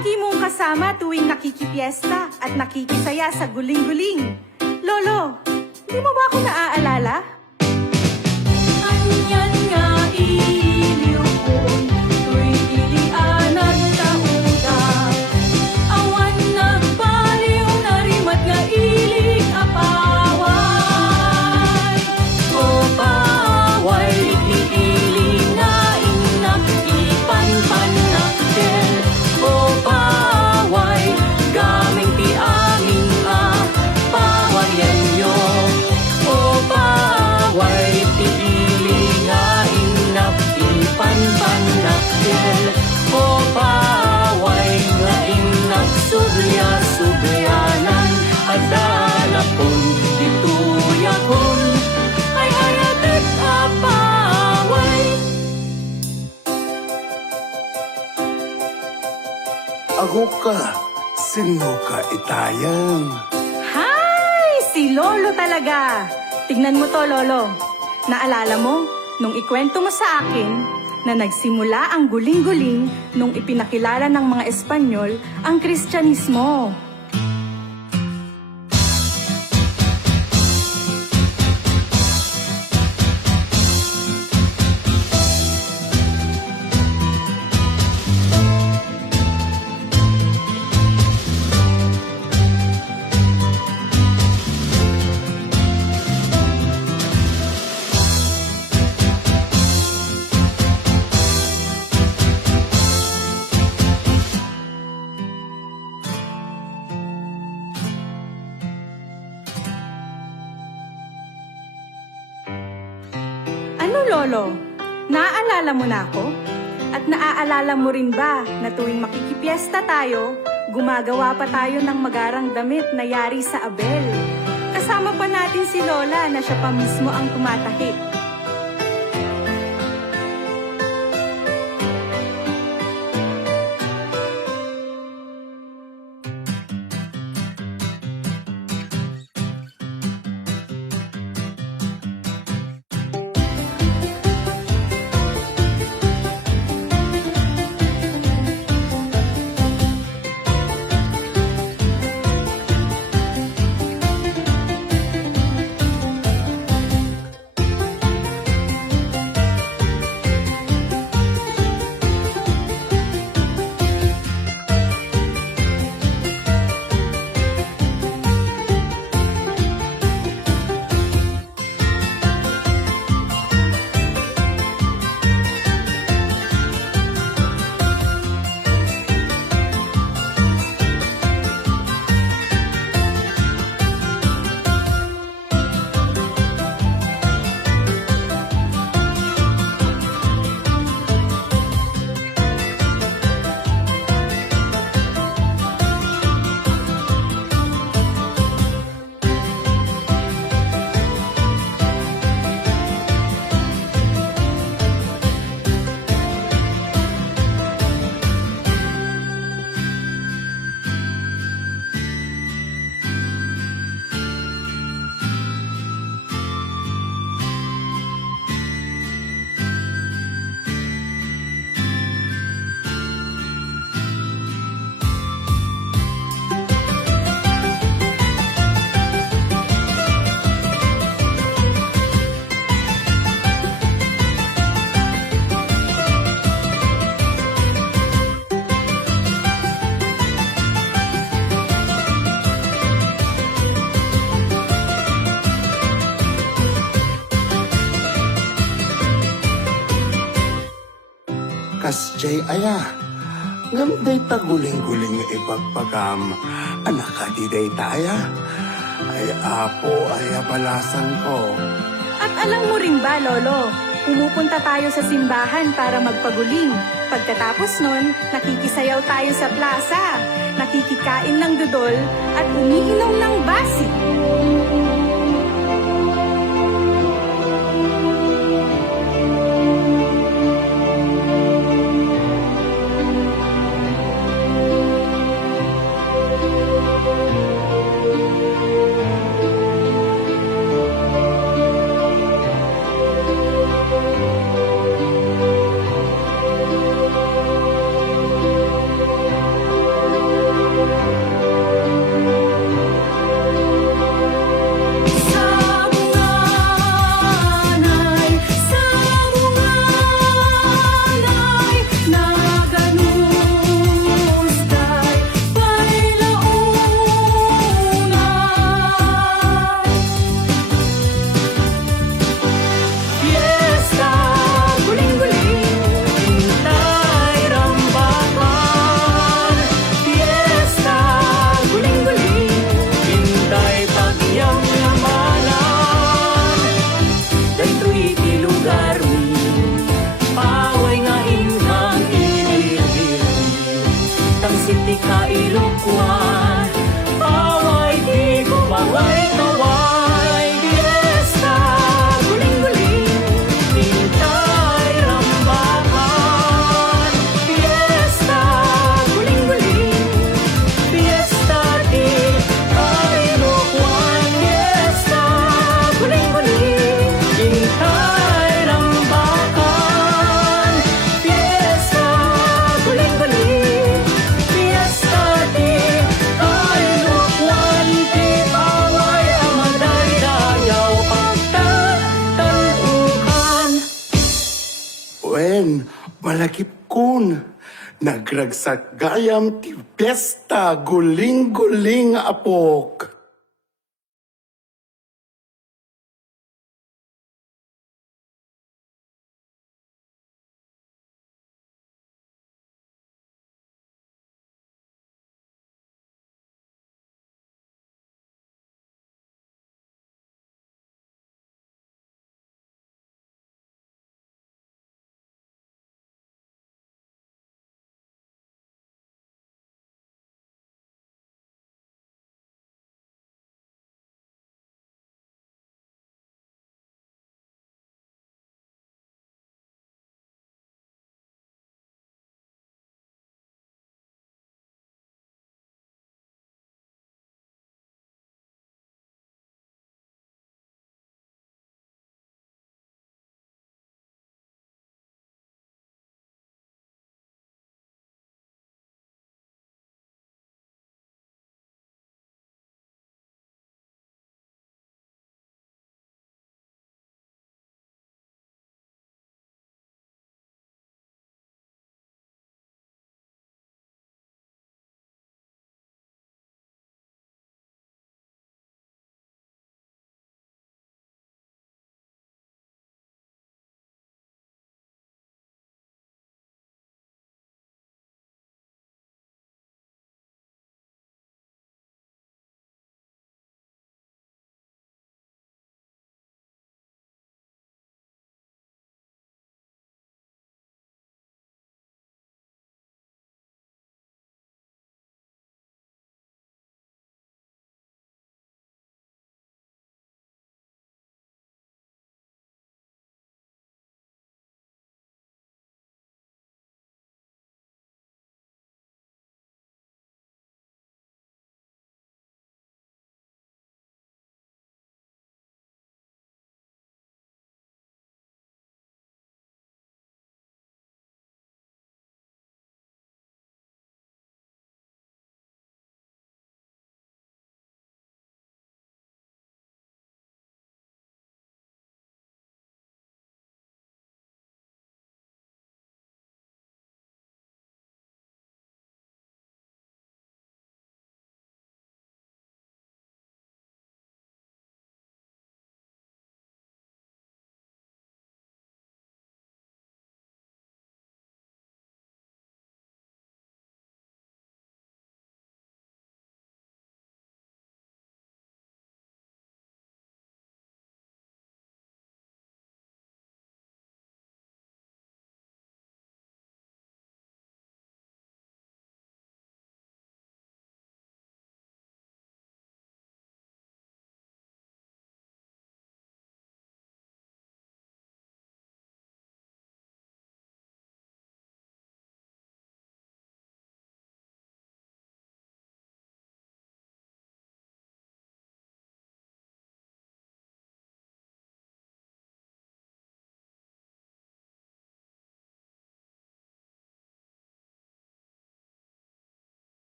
lagi mong kasama tuwing nakikipiesta at nakikisaya sa guling-guling. Lolo, di mo ba ako naaalala? Anyan nga iliw ko, tuwing ilian at tauda. Awan nagbaliw na rimat nga ilig apaway. O paway, iiling na inak, ipanpanakkel. O paway, gaming ti aming pawayan nyo. O paway, ti iling nga inak, ipanpanakkel. O paway, nga inak, sudya-sudyanan. At dalapon, dituyakon, ay ayatek apaway. Ako ka, sino ka itayang? Hay! Si Lolo talaga! Tignan mo to, Lolo. Naalala mo, nung ikwento mo sa akin na nagsimula ang guling-guling nung ipinakilala ng mga Espanyol ang Kristyanismo. Ano, Lolo? Naaalala mo na ako? At naaalala mo rin ba na tuwing makikipiesta tayo, gumagawa pa tayo ng magarang damit na yari sa Abel? Kasama pa natin si Lola na siya pa mismo ang tumatahi. Kasjay aya, ngamday taguling-guling nga ipagpagam, anak ka diday taya. Ay apo, ay abalasan ko. At alam mo rin ba, Lolo, pumupunta tayo sa simbahan para magpaguling. Pagkatapos nun, nakikisayaw tayo sa plaza, nakikikain ng dudol at umiinom ng basi. Nagragsak gayam ti pesta guling-guling apok.